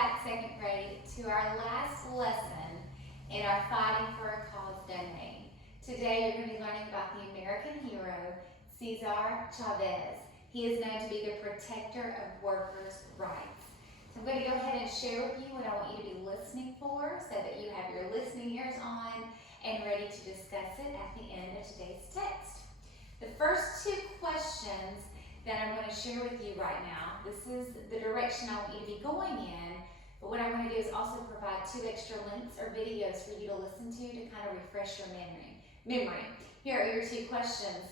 back, second grade, to our last lesson in our Fighting for a Cause domain. Today you're going to be learning about the American hero, Cesar Chavez. He is known to be the protector of workers' rights. So I'm going to go ahead and share with you what I want you to be listening for so that you have your listening ears on and ready to discuss it at the end of today's text. The first two questions that I'm going to share with you right now, this is the direction I want you to be going in, but what I'm going to do is also provide 2 extra links or videos for you to listen to kind of refresh your memory. Here are your 2 questions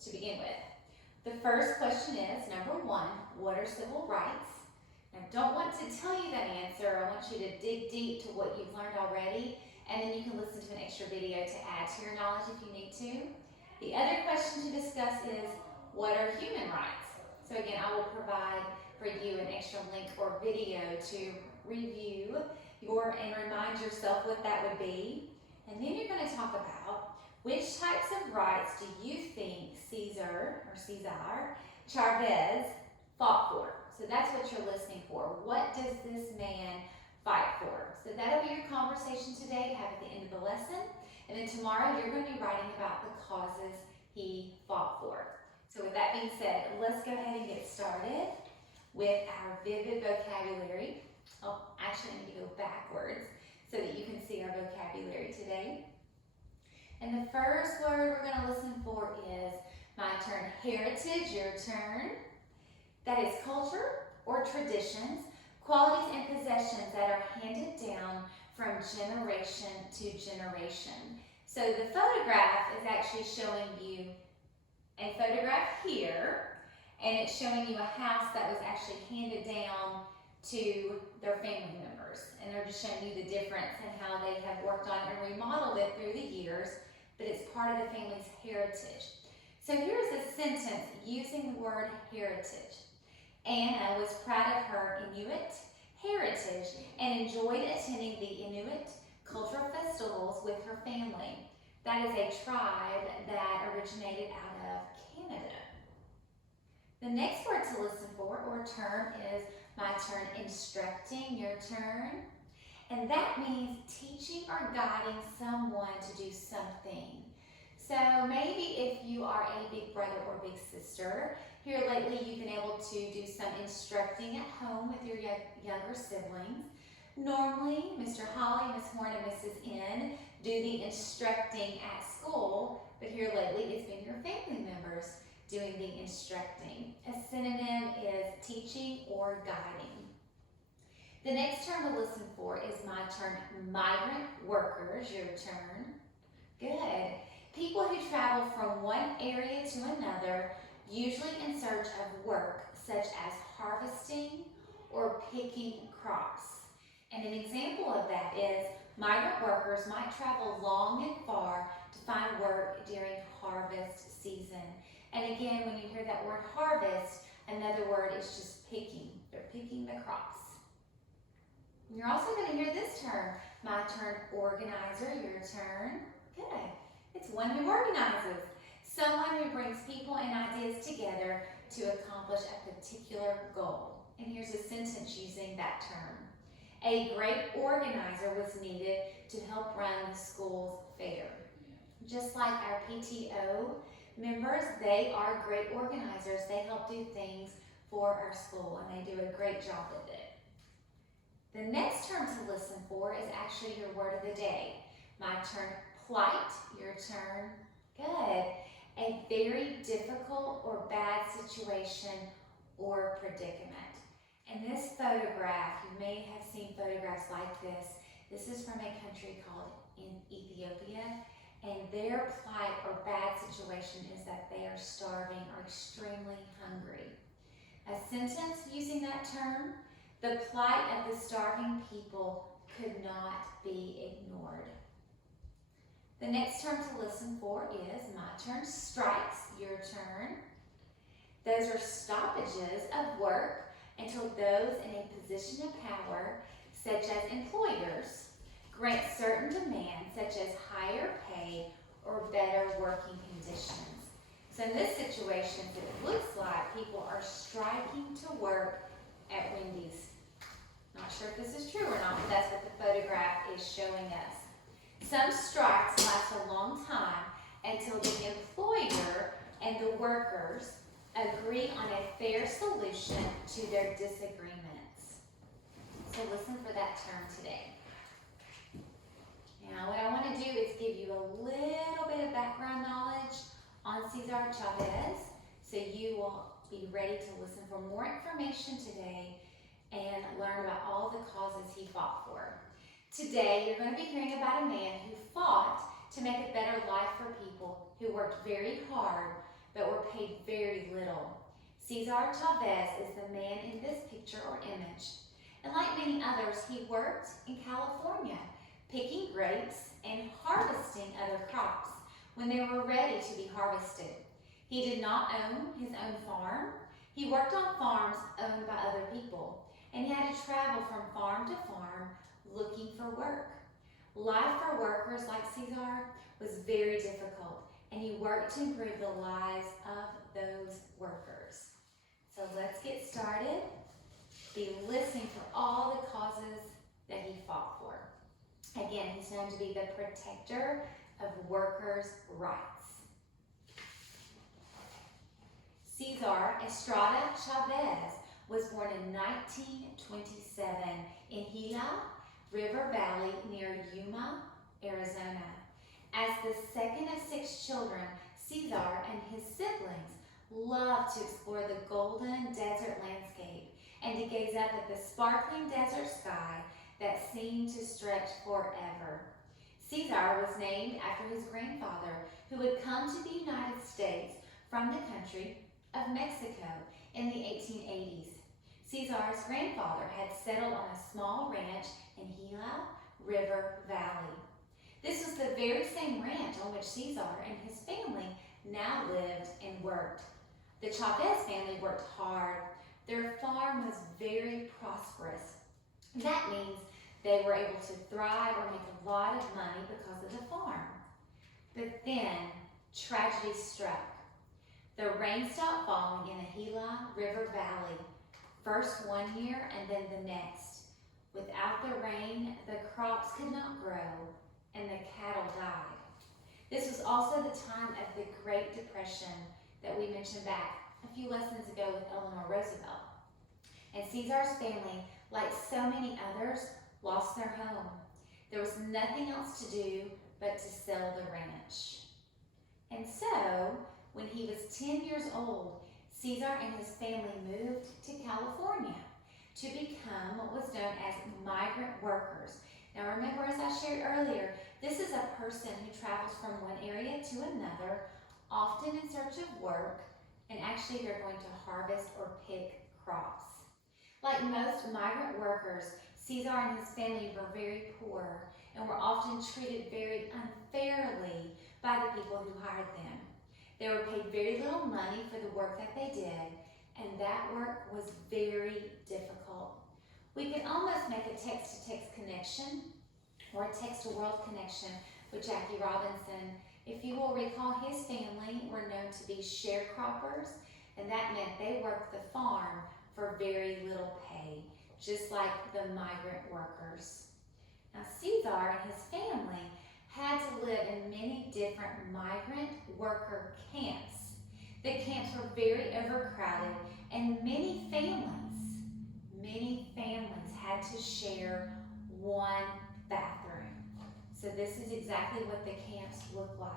to begin with. The first question is, number 1, what are civil rights? I don't want to tell you that answer. I want you to dig deep to what you've learned already, and then you can listen to an extra video to add to your knowledge if you need to. The other question to discuss is, what are human rights? So again, I will provide for you an extra link or video to review and remind yourself what that would be. And then you're going to talk about which types of rights do you think Cesar Chavez fought for? So that's what you're listening for. What does this man fight for? So that'll be your conversation today to have at the end of the lesson. And then tomorrow you're going to be writing about the causes he fought for. So with that being said, let's go ahead and get started with our vivid vocabulary. Oh, actually I need to go backwards so that you can see our vocabulary today. And the first word we're going to listen for is my turn. Heritage, your turn. That is culture or traditions, qualities and possessions that are handed down from generation to generation. So the photograph is actually showing you a photograph here, and it's showing you a house that was actually handed down to their family members. And they're just showing you the difference in how they have worked on and remodeled it through the years, but it's part of the family's heritage. So here's a sentence using the word heritage. Anna was proud of her Inuit heritage and enjoyed attending the Inuit cultural festivals with her family. That is a tribe that originated out of Canada. The next word to listen for or term is my turn. Instructing, your turn. And that means teaching or guiding someone to do something. So maybe if you are a big brother or big sister, here lately you've been able to do some instructing at home with your younger siblings. Normally, Mr. Holly, Miss Horn, and Mrs. N do the instructing at school, but here lately it's been your family members doing the instructing. A synonym is teaching or guiding. The next term to listen for is my turn. Migrant workers, your turn. Good. People who travel from one area to another, usually in search of work, such as harvesting or picking crops. And an example of that is migrant workers might travel long and far to find work during harvest season. And again, when you hear that word harvest, another word is just picking. They're picking the crops. And you're also going to hear this term, my turn. Organizer, your turn. Good. It's one who organizes. Someone who brings people and ideas together to accomplish a particular goal. And here's a sentence using that term. A great organizer was needed to help run the school's fair. Just like our PTO members, they are great organizers. They help do things for our school, and they do a great job with it. The next term to listen for is actually your word of the day. My turn. Plight, your turn. Good. A very difficult or bad situation or predicament. In this photograph, you may have seen photographs like this. This is from a country called Ethiopia, and their plight or bad situation is that they are starving or extremely hungry. A sentence using that term, the plight of the starving people could not be ignored. The next term to listen for is my turn. Strikes, your turn. Those are stoppages of work until those in a position of power, such as employers, grant certain demands such as higher pay or better working conditions. So in this situation, it looks like people are striking to work at Wendy's. Not sure if this That's what the photograph is showing us. Some strikes last a long time until the employer and the workers agree on a fair solution to their disagreements. So listen for that term today. Now what I want to do is give you a little bit of background knowledge on Cesar Chavez, so you will be ready to listen for more information today and learn about all the causes he fought for. Today, you're going to be hearing about a man who fought to make a better life for people who worked very hard but were paid very little. Cesar Chavez is the man in this picture or image. And like many others, he worked in California, picking grapes and harvesting other crops when they were ready to be harvested. He did not own his own farm. He worked on farms owned by other people, and he had to travel from farm to farm looking for work. Life for workers like Cesar was very difficult, and he worked to improve the lives of those workers. So let's get started. Be listening for all the causes that he fought for. Again, he's known to be the protector of workers' rights. Cesar Estrada Chavez was born in 1927 in Ckla, River Valley near Yuma, Arizona. As the second of 6 children, Cesar and his siblings loved to explore the golden desert landscape and to gaze up at the sparkling desert sky that seemed to stretch forever. Cesar was named after his grandfather, who had come to the United States from the country of Mexico in the 1880s. Cesar's grandfather had settled on a small ranch in Ckla, River Valley. This was the very same ranch on which Cesar and his family now lived and worked. The Chavez family worked hard. Their farm was very prosperous. That means they were able to thrive or make a lot of money because of the farm. But then tragedy struck. The rain stopped falling in the Ckla River Valley, first one year and then the next. Without the rain, the crops could not grow and the cattle died. This was also the time of the Great Depression that we mentioned back a few lessons ago with Eleanor Roosevelt. And Cesar's family, like so many others, lost their home. There was nothing else to do but to sell the ranch. And so, when he was 10 years old, Cesar and his family moved to California to become what was known as migrant workers. Now remember, as I shared earlier, this is a person who travels from one area to another, often in search of work, and actually they're going to harvest or pick crops. Like most migrant workers, Cesar and his family were very poor and were often treated very unfairly by the people who hired them. They were paid very little money for the work that they did, and that work was very difficult. We can almost make a text-to-text connection or a text-to-world connection with Jackie Robinson. If you will recall, his family were known to be sharecroppers, and that meant they worked the farm for very little pay, just like the migrant workers. Now, Cesar and his family had to live in many different migrant worker camps. The camps were very overcrowded, and many families had to share one bathroom. So this is exactly what the camps look like.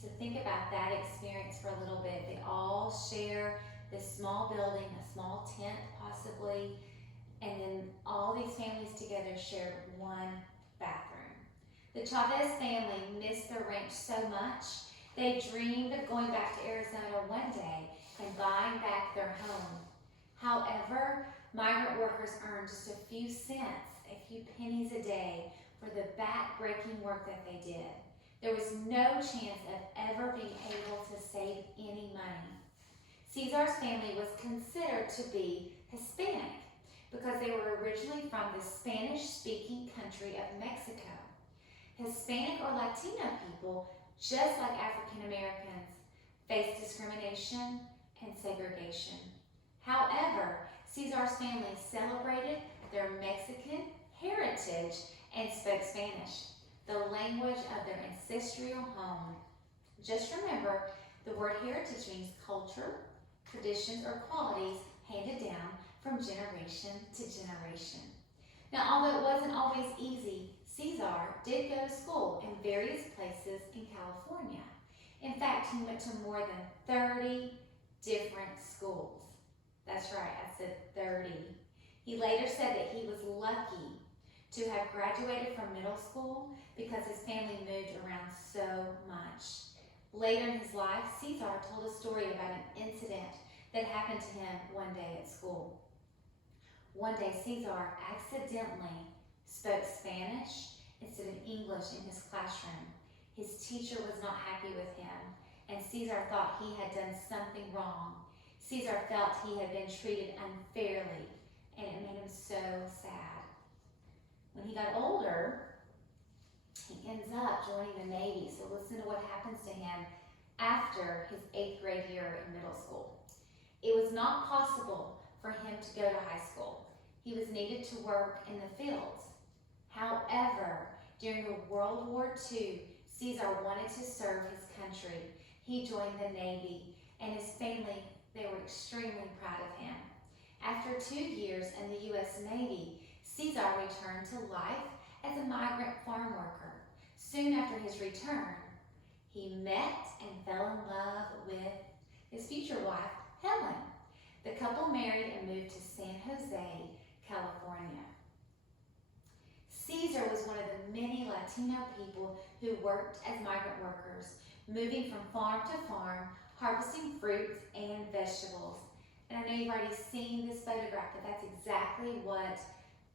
So think about that experience for a little bit. They all share this small building, a small tent possibly, and then all these families together shared one bathroom. The Chavez family missed their ranch so much, they dreamed of going back to Arizona one day and buying back their home. However, migrant workers earned just a few cents, a few pennies a day for the back-breaking work that they did. There was no chance of ever being able to save any money. Cesar's family was considered to be Hispanic because they were originally from the Spanish-speaking country of Mexico. Hispanic or Latino people, just like African Americans, face discrimination and segregation. However, Cesar's family celebrated their Mexican heritage ancestral home. Just remember, the word heritage means culture, traditions, or qualities handed down from generation to generation. Now, although it wasn't always easy, Cesar did go to school in various places in California. In fact, he went to more than 30 different schools. That's right, I said 30. He later said that he was lucky to have graduated from middle school because his family moved around so much. Later in his life, Cesar told a story about an incident that happened to him one day at school. One day, Cesar accidentally spoke Spanish instead of English in his classroom. His teacher was not happy with him, and Cesar thought he had done something wrong. Cesar felt he had been treated unfairly, and it made him so sad. When he got older, he ends up joining the Navy, so listen to what happens to him after his 8th grade year in middle school. It was not possible for him to go to high school. He was needed to work in the fields. However, during the World War II, Cesar wanted to serve his country. He joined the Navy, and his family, they were extremely proud of him. After 2 years in the U.S. Navy, Cesar returned to life as a migrant farm worker. Soon after his return, he met and fell in love with his future wife, Helen. The couple married and moved to San Jose, California. Cesar was one of the many Latino people who worked as migrant workers, moving from farm to farm, harvesting fruits and vegetables. And I know you've already seen this photograph, but that's exactly what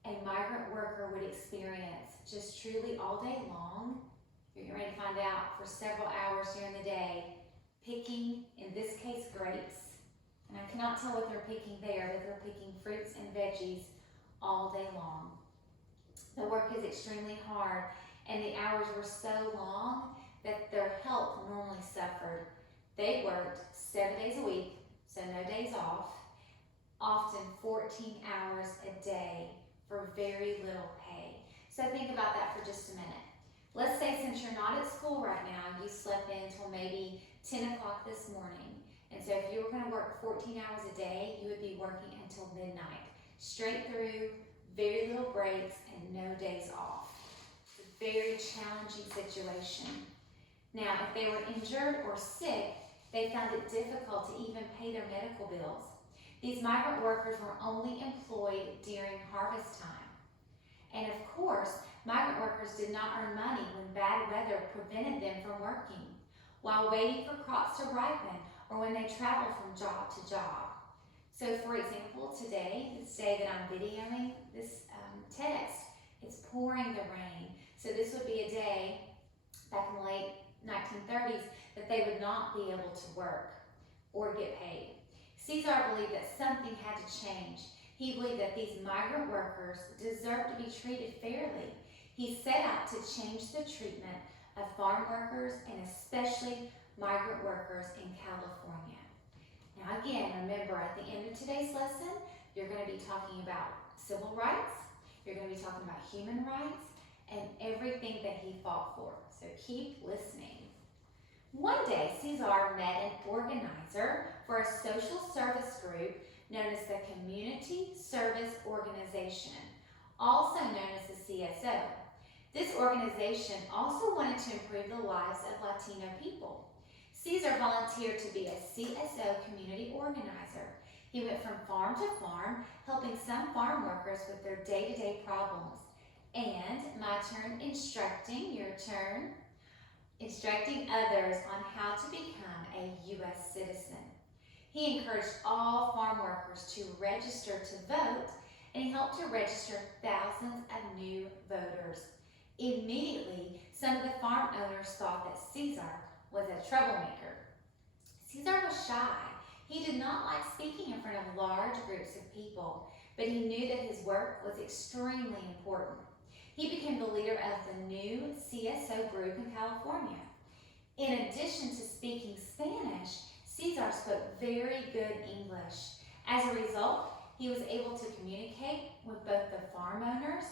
a migrant worker would experience, just truly all day long. You're getting ready to find out for several hours during the day, picking, in this case, grapes. And I cannot tell what they're picking there, but they're picking fruits and veggies all day long. The work is extremely hard, and the hours were so long that their health normally suffered. They worked 7 days a week, so no days off, often 14 hours a day for very little pay. So think about that for just a minute. Let's say since you're not at school right now, you slept in until maybe 10 o'clock this morning. And so if you were going to work 14 hours a day, you would be working until midnight, straight through, very little breaks, and no days off. It's a very challenging situation. Now, if they were injured or sick, they found it difficult to even pay their medical bills. These migrant workers were only employed during harvest time. And of course, migrant workers did not earn money when bad weather prevented them from working, while waiting for crops to ripen, or when they traveled from job to job. So for example, today, this day that I'm videoing this text, it's pouring the rain. So this would be a day back in the late 1930s that they would not be able to work or get paid. Cesar believed that something had to change. He believed that these migrant workers deserved to be treated fairly. He set out to change the treatment of farm workers and especially migrant workers in California. Now again, remember at the end of today's lesson, you're going to be talking about civil rights, you're going to be talking about human rights, and everything that he fought for. So keep listening. One day, Cesar met an organizer for a social service group known as the Community Service Organization, also known as the CSO. This organization also wanted to improve the lives of Latino people. Cesar volunteered to be a CSO community organizer. He went from farm to farm, helping some farm workers with their day-to-day problems. And my turn instructing, your turn, instructing others on how to become a U.S. citizen. He encouraged all farm workers to register to vote, and he helped to register thousands of new voters. Immediately, some of the farm owners thought that Cesar was a troublemaker. Cesar was shy. He did not like speaking in front of large groups of people, but he knew that his work was extremely important. He became the leader of the new CSO group in California. In addition to speaking Spanish, Cesar spoke very good English. As a result, he was able to communicate with both the farm owners,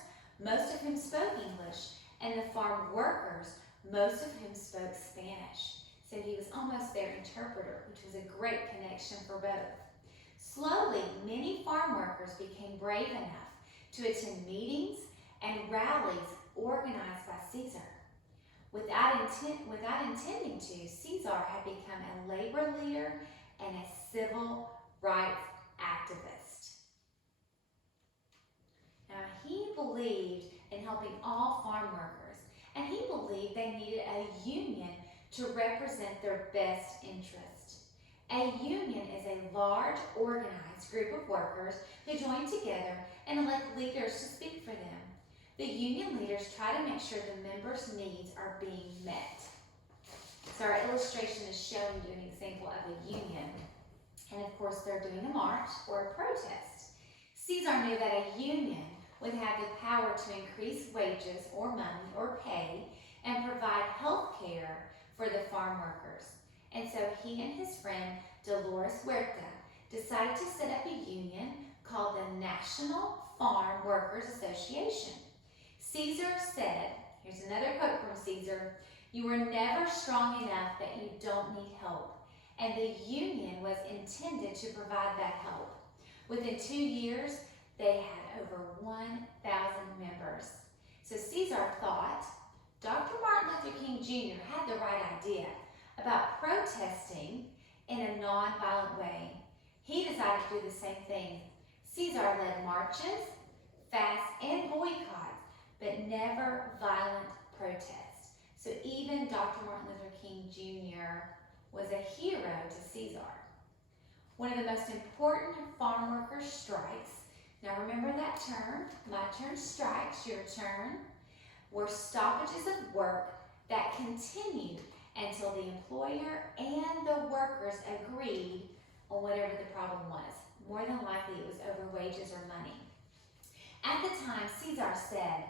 most of whom spoke English, and the farm workers, most of whom spoke Spanish. So he was almost their interpreter, which was a great connection for both. Slowly, many farm workers became brave enough to attend meetings and rallies organized by Cesar. Without intending to, Cesar had become a labor leader and a civil rights activist. Now, he believed in helping all farm workers, and he believed they needed a union to represent their best interest. A union is a large, organized group of workers who join together and elect leaders to speak for them. The union leaders try to make sure the members' needs are being met. So our illustration is showing you an example of a union. And of course, they're doing a march or a protest. Cesar knew that a union would have the power to increase wages or money or pay and provide health care for the farm workers. And so he and his friend Dolores Huerta decided to set up a union called the National Farm Workers Association. Cesar said, here's another quote from Cesar, "You are never strong enough that you don't need help." And the union was intended to provide that help. Within 2 years, they had over 1,000 members. So Cesar thought Dr. Martin Luther King Jr. had the right idea about protesting in a nonviolent way. He decided to do the same thing. Cesar led marches, fasts, and boycotts, but never violent protests. So even Dr. Martin Luther King Jr. was a hero to Cesar. One of the most important farm worker strikes, now remember that term, my turn strikes, your turn, were stoppages of work that continued until the employer and the workers agreed on whatever the problem was. More than likely it was over wages or money. At the time, Cesar said,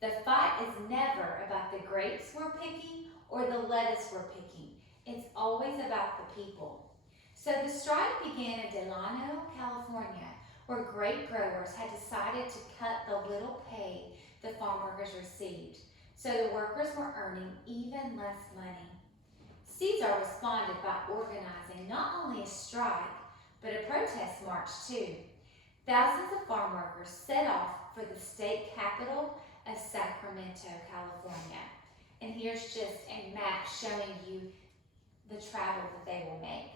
"The fight is never about the grapes we're picking or the lettuce we're picking. It's always about the people." So the strike began in Delano, California, where grape growers had decided to cut the little pay the farm workers received. So the workers were earning even less money. Cesar responded by organizing not only a strike, but a protest march too. Thousands of farm workers set off for the state capital of Sacramento, California. And here's just a map showing you the travel that they will make.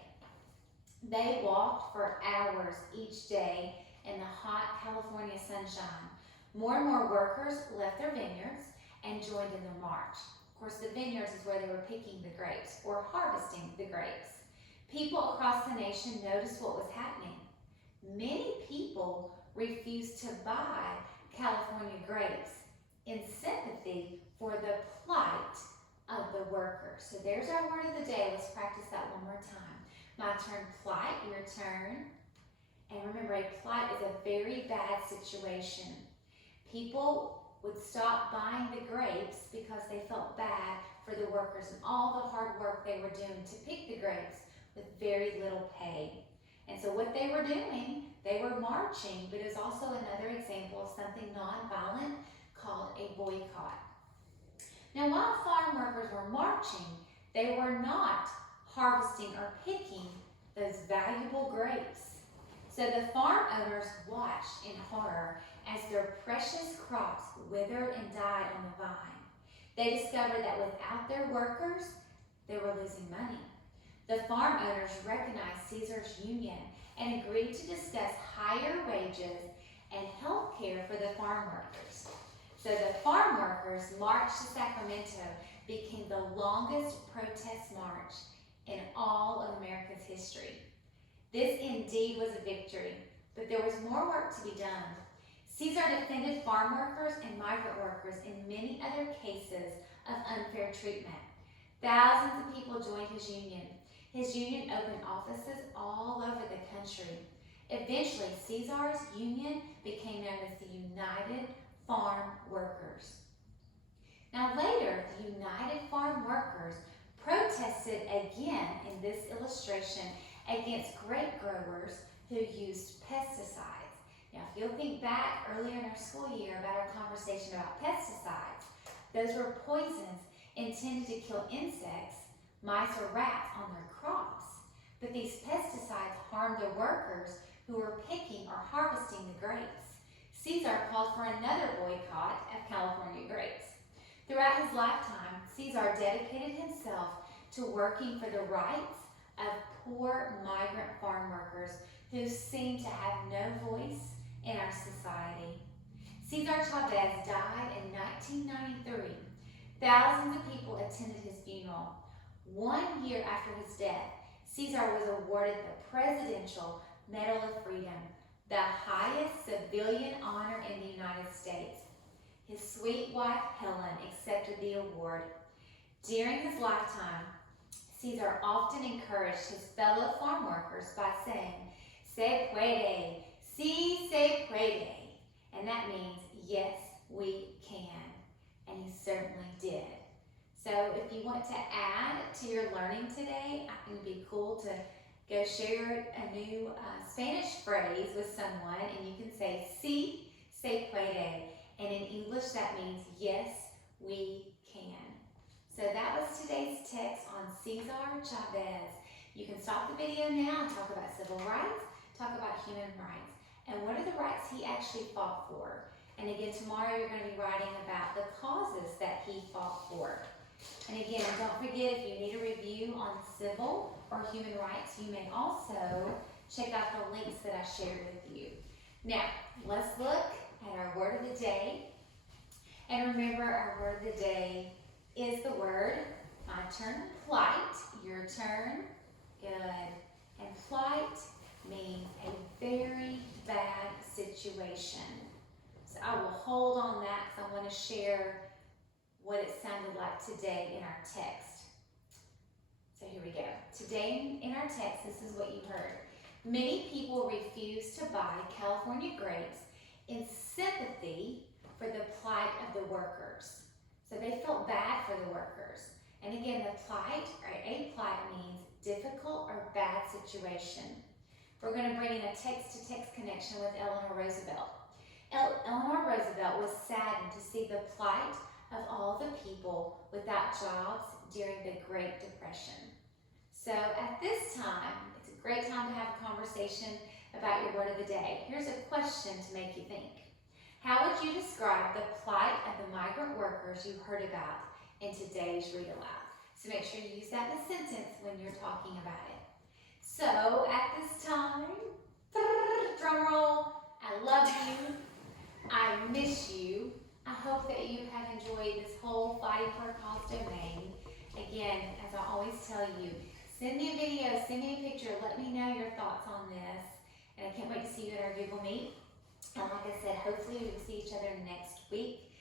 They walked for hours each day in the hot California sunshine. More and more workers left their vineyards and joined in the march. Of course, the vineyards is where they were picking the grapes or harvesting the grapes. People across the nation noticed what was happening. Many people refused to buy California grapes in sympathy for the plight of the workers. So there's our word of the day. Let's practice that one more time. My turn, plight, your turn. And remember, a plight is a very bad situation. People would stop buying the grapes because they felt bad for the workers and all the hard work they were doing to pick the grapes with very little pay. And so what they were doing, they were marching, but it was also another example of something nonviolent called a boycott. Now, while farm workers were marching, they were not harvesting or picking those valuable grapes. So the farm owners watched in horror as their precious crops withered and died on the vine. They discovered that without their workers, they were losing money. The farm owners recognized Cesar's union and agreed to discuss higher wages and health care for the farm workers. So the farm workers' march to Sacramento became the longest protest march in all of America's history. This indeed was a victory, but there was more work to be done. Cesar defended farm workers and migrant workers in many other cases of unfair treatment. Thousands of people joined his union. His union opened offices all over the country. Eventually, Cesar's union became known as the United Farm Workers. Now later, the United Farm Workers protested again in this illustration against grape growers who used pesticides. Now, if you'll think back earlier in our school year about our conversation about pesticides, those were poisons intended to kill insects, mice or rats, on their crops. But these pesticides harmed the workers who were picking or harvesting the grapes. Cesar called for another boycott of California grapes. Throughout his lifetime, Cesar dedicated himself to working for the rights of poor migrant farm workers who seem to have no voice in our society. Cesar Chavez died in 1993. Thousands of people attended his funeral. 1 year after his death, Cesar was awarded the Presidential Medal of Freedom, the highest civilian honor in the United States. His sweet wife, Helen, accepted the award. During his lifetime, Cesar often encouraged his fellow farm workers by saying, "Se puede, sí se puede," and that means, yes, we can, and he certainly did. So if you want to add to your learning today, I think it'd be cool to go share a new Spanish phrase with someone, and you can say, "Sí se puede," and in English that means, yes, we can. So that was today's text on Cesar Chavez. You can stop the video now and talk about civil rights, talk about human rights, and what are the rights he actually fought for. And again, tomorrow you're going to be writing about the causes that he fought for. And again, don't forget, if you need a review on civil or human rights, you may also check out the links that I shared with you. Now, let's look at our word of the day. And remember, our word of the day is the word, my turn, plight, your turn, good. And plight means a very bad situation. So I will hold on that because I want to share what it sounded like today in our text. So here we go. Today in our text, this is what you heard. Many people refuse to buy California grapes in sympathy for the plight of the workers. So they felt bad for the workers. And again, the plight, or a plight, means difficult or bad situation. We're going to bring in a text-to-text connection with Eleanor Roosevelt. Eleanor Roosevelt was saddened to see the plight of all the people without jobs during the Great Depression. So at this time, it's a great time to have a conversation about your word of the day. Here's a question to make you think. How would you describe the plight of the migrant workers you heard about in today's Read Aloud? So make sure you use that in a sentence when you're talking about it. So at this time, drum roll, I love you, I miss you. I hope that you have enjoyed this whole Fighting for a Cause domain. Again, as I always tell you, send me a video, send me a picture, let me know your thoughts on this. And I can't wait to see you at our Google Meet. And like I said, hopefully we will see each other next week.